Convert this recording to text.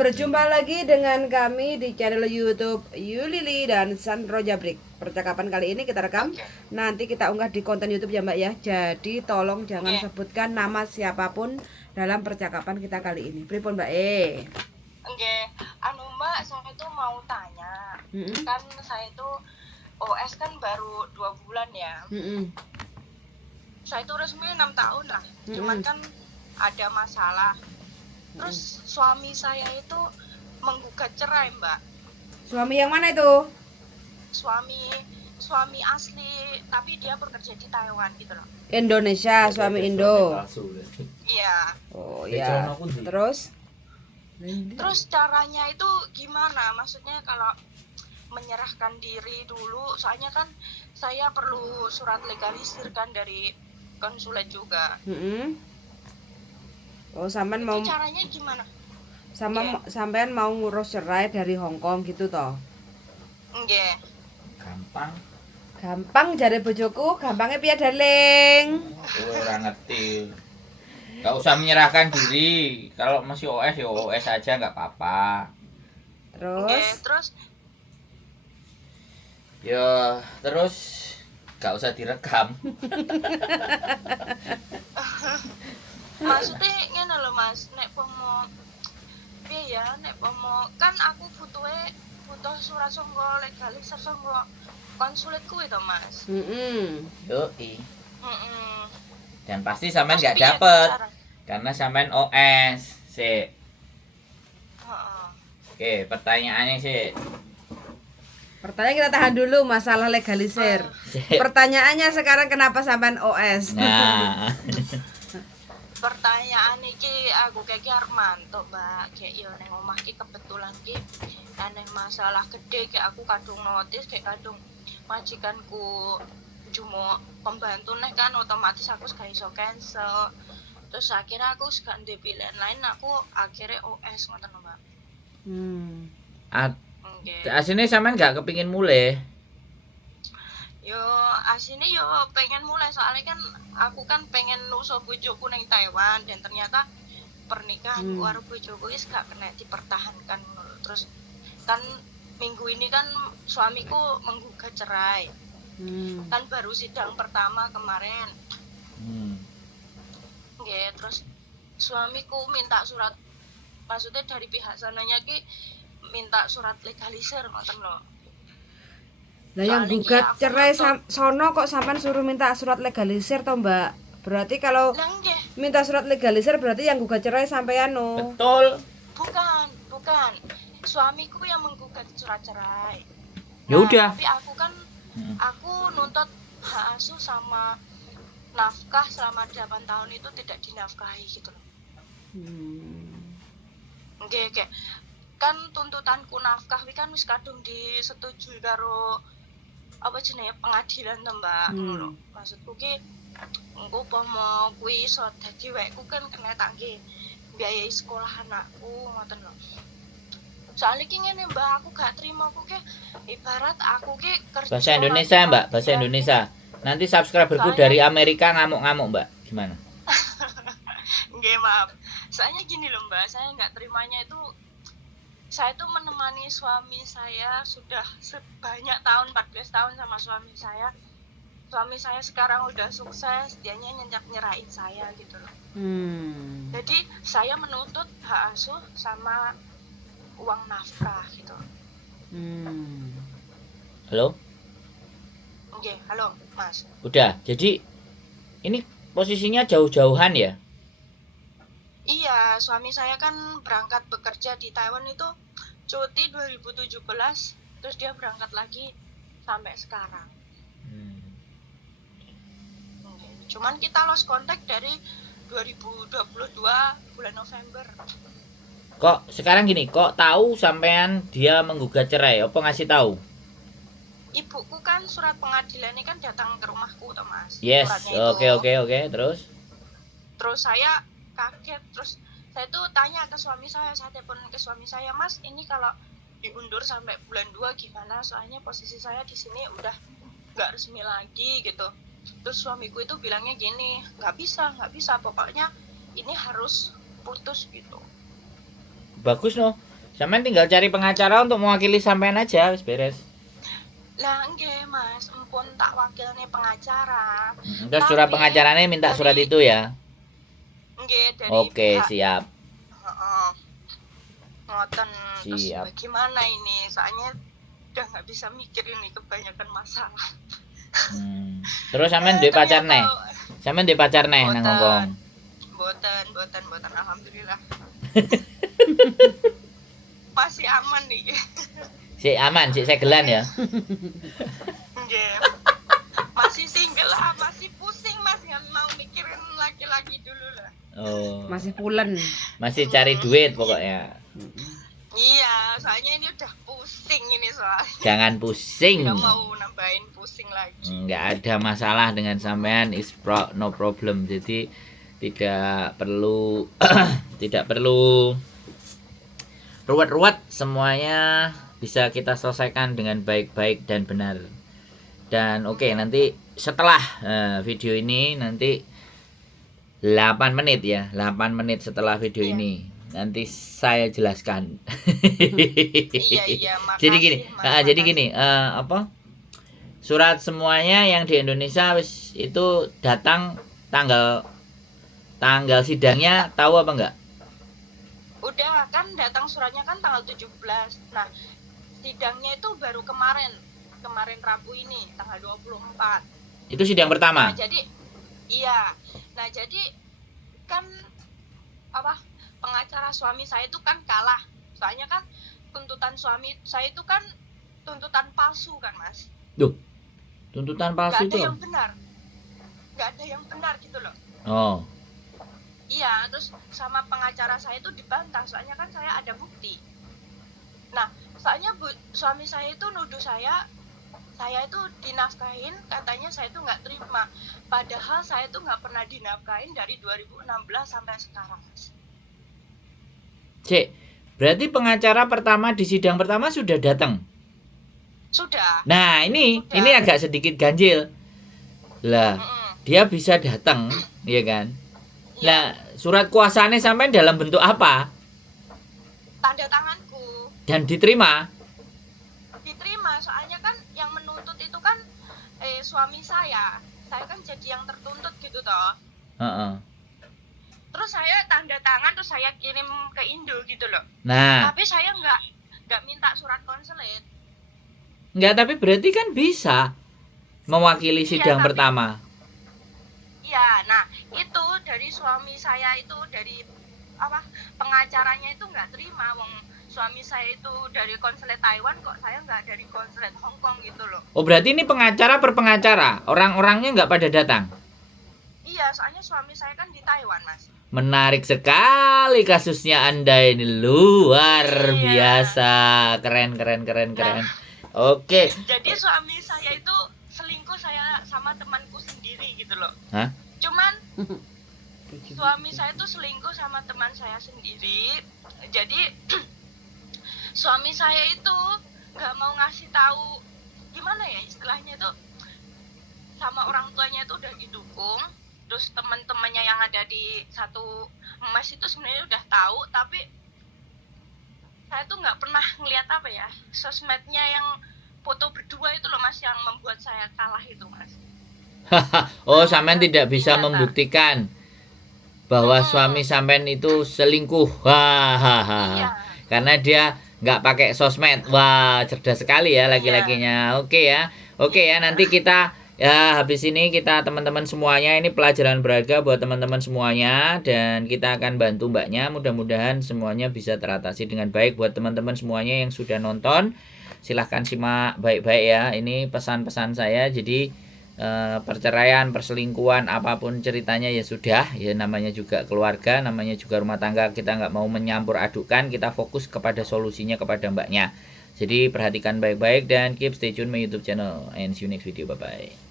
berjumpa lagi dengan kami di channel YouTube Yulili dan Sandro Jabrik. Percakapan kali ini kita rekam, nanti kita unggah di konten YouTube ya Mbak ya. Jadi tolong jangan sebutkan nama siapapun dalam percakapan kita kali ini. Pripun Mbak Oke, Mbak, saya tuh mau tanya. Kan saya tuh OS kan baru 2 bulan ya. Saya tuh resmi 6 tahun lah. Cuman kan ada masalah. Terus suami saya itu menggugat cerai, Mbak. Suami yang mana itu? Suami asli, tapi dia bekerja di Taiwan gitu loh. Indonesia, suami Indo. Iya. Oh iya. Terus Caranya itu gimana? Maksudnya kalau menyerahkan diri dulu, soalnya kan saya perlu surat legalisir kan dari konsulat juga. Oh, sampean mau caranya gimana? Sampean mau ngurus cerai dari Hong Kong gitu toh? Nggih. Gampang jare bojoku, gampangnya piye darling? Kowe ora ngerti. Gak usah menyerahkan diri. Kalau masih OS ya OS aja nggak apa-apa. Terus terus gak usah direkam. Maksudnya ngene lho Mas, nek pomo piye ya, nek pomo kan aku butuh surat sangga legalisir sangga konsulat kuwi to Mas. Yoi. Dan pasti sampean nggak dapet karena sampean OS sih. Oke, pertanyaannya sih. Pertanyaan kita tahan dulu masalah legalisir. Pertanyaannya sekarang kenapa sampean OS? Nah. Pertanyaan iki aku kayak Armanto, Mbak. Kayak yo ning omah ki kebetulan ki ana masalah gede kayak aku kadung notis kayak kadung majikanku jumo pembantu neh kan otomatis aku gak iso cancel. Terus akhirnya aku gak ndek pilihan lain, aku akhirnya OS ngoten lho, Mbak. Asine sampean gak kepingin mulai? Yo asine yo pengen mulai, soalnya kan aku kan pengen nuso bojoku ning Taiwan dan ternyata pernikahan karo bojoku wis gak kena dipertahankan. Terus kan minggu ini kan suamiku menggugat cerai. Kan baru sidang pertama kemarin. Terus suamiku minta surat, maksudnya dari pihak sananya ki minta surat legalisir ngoten lho. Lah yang gugat cerai sono kok sampean suruh minta surat legalisir toh Mbak? Berarti kalau minta surat legalisir berarti yang gugat cerai sampean no. Betul. Bukan. Suamiku yang menggugat surat cerai. Ya udah. Tapi aku kan aku nuntut hak asuh sama nafkah selama 8 tahun itu tidak dinafkahi gitu loh. Oke. Kan tuntutanku nafkah kan wis kadung disetujui karo apa jenenge pengadilan to Mbak. Maksudku ki engko umpama kuwi iso dadi wekku kan kena tangge biaya sekolah anakku ngoten lho. Soalnya ki ngene Mbak, aku gak terima aku ki ibarat aku ki kerja bahasa Indonesia Mbak, bahasa Indonesia. Nanti subscriberku dari Amerika ngamuk-ngamuk Mbak. Gimana? Nggih, maaf. Soalnya gini loh Mbak, saya nggak terimanya itu saya tuh menemani suami saya sudah sebanyak tahun, 14 tahun sama suami saya. Suami saya sekarang udah sukses, dianya nyerahin saya gitu loh. Jadi saya menuntut hak asuh sama uang nafkah gitu. Halo? Oke, halo Mas. Udah, jadi ini posisinya jauh-jauhan ya? Iya, suami saya kan berangkat bekerja di Taiwan itu cuti 2017, terus dia berangkat lagi sampai sekarang. Cuman kita lost contact dari 2022 bulan November. Kok sekarang gini, kok tahu sampean dia menggugat cerai? Apa ngasih tahu? Ibuku kan surat pengadilan ini kan datang ke rumahku toh Mas. Yes, oke, terus? Terus saya kaget, terus saya tuh tanya ke suami saya telepon ke suami saya, Mas ini kalau diundur sampai bulan 2 gimana, soalnya posisi saya di sini udah nggak resmi lagi gitu. Terus suamiku itu bilangnya gini, nggak bisa, pokoknya ini harus putus gitu. Bagus no, Sampean tinggal cari pengacara untuk mewakili sampean aja, wis beres. Lah nggih Mas, empun tak wakilne pengacara. Terus surat Tapi pengacaranya minta surat dari- itu ya. Nggih dari Oke, pihak- siap. Heeh. Ngoten terus Siap. bagaimana ini? Soalnya udah nggak bisa mikir ini kebanyakan masalah. Terus sampean duwe pacar Ternyata- neh. Sampean duwe pacar neh nang Boten. Hongkong. Boten alhamdulillah. Masih aman nih. Sik aman, sik segelan ya. Nggih. Masih single lah, masih pusing Mas, nggak mau mikirin laki-laki dulu lah. Oh. Masih pulen. Masih cari duit pokoknya. Iya, soalnya ini udah pusing ini soalnya. Jangan pusing. Nggak mau nambahin pusing lagi. Nggak ada masalah dengan sampean, no problem. Jadi tidak perlu tidak perlu ruwet-ruwet, semuanya bisa kita selesaikan dengan baik-baik dan benar. Dan oke, nanti setelah video ini nanti 8 menit ya, 8 menit setelah video Iya. ini nanti saya jelaskan. Iya, makasih. Jadi gini, Mas, jadi makasih. gini, apa? Surat semuanya yang di Indonesia wis itu datang tanggal sidangnya tahu apa enggak? Udah kan datang suratnya kan tanggal 17. Nah, sidangnya itu baru kemarin Rabu ini tanggal 24. Itu sidang pertama. Nah, jadi iya. Nah, jadi kan apa? Pengacara suami saya itu kan kalah. Soalnya kan tuntutan suami saya itu kan tuntutan palsu kan, Mas. Duh. Tuntutan Nggak palsu ada itu. yang benar. Nggak ada yang benar gitu loh. Oh. Iya, terus sama pengacara saya itu dibantah, soalnya kan saya ada bukti. Nah, soalnya suami saya itu nuduh saya itu dinafkahin, katanya saya itu nggak terima. Padahal saya itu nggak pernah dinafkahin dari 2016 sampai sekarang. Cek, berarti pengacara pertama di sidang pertama sudah datang. Sudah. Nah, ini agak sedikit ganjil. Lah, dia bisa datang, ya kan? Lah, surat kuasanya sampai dalam bentuk apa? Tanda tanganku Dan diterima? diterima, soalnya kan yang menuntut itu kan suami saya kan jadi yang tertuntut gitu toh. Heeh. Terus saya tanda tangan, terus saya kirim ke Indo gitu loh. Nah, Tapi saya nggak minta surat konselit. enggak, tapi berarti kan bisa mewakili Iya, sidang tapi- pertama. Iya, nah itu dari suami saya itu dari apa pengacaranya itu nggak terima, wong suami saya itu dari konsulat Taiwan kok saya nggak dari konsulat Hong Kong gitu loh. Oh, berarti ini pengacara per pengacara. Orang-orangnya nggak pada datang. Iya, soalnya suami saya kan di Taiwan, Mas. Menarik sekali kasusnya Anda ini, luar Iya. biasa. Keren. Oke. Jadi suami saya itu selingkuh saya sama temanku sendiri gitu loh. Hah? Cuman suami saya itu selingkuh sama teman saya sendiri. Jadi suami saya itu nggak mau ngasih tahu gimana ya istilahnya itu, sama orang tuanya itu udah didukung. Terus teman-temannya yang ada di satu mes itu sebenarnya udah tahu, tapi saya tuh nggak pernah ngeliat apa ya sosmednya yang foto berdua itu loh Mas, yang membuat saya kalah itu Mas. Oh, sampean tidak bisa Iya, membuktikan bahwa suami sampean itu selingkuh. Hahaha. Iya. Karena dia nggak pakai sosmed. Wah, cerdas sekali ya laki-lakinya. Oke ya, nanti kita ya habis ini kita teman-teman semuanya, ini pelajaran berharga buat teman-teman semuanya, dan kita akan bantu mbaknya. Mudah-mudahan semuanya bisa teratasi dengan baik. Buat teman-teman semuanya yang sudah nonton, silahkan simak baik-baik ya. Ini pesan-pesan saya. Jadi perceraian, perselingkuhan, apapun ceritanya ya sudah, ya namanya juga keluarga, namanya juga rumah tangga, kita nggak mau menyampur adukan, kita fokus kepada solusinya kepada mbaknya. Jadi perhatikan baik-baik dan keep stay tune my YouTube channel, and see you next video, bye bye.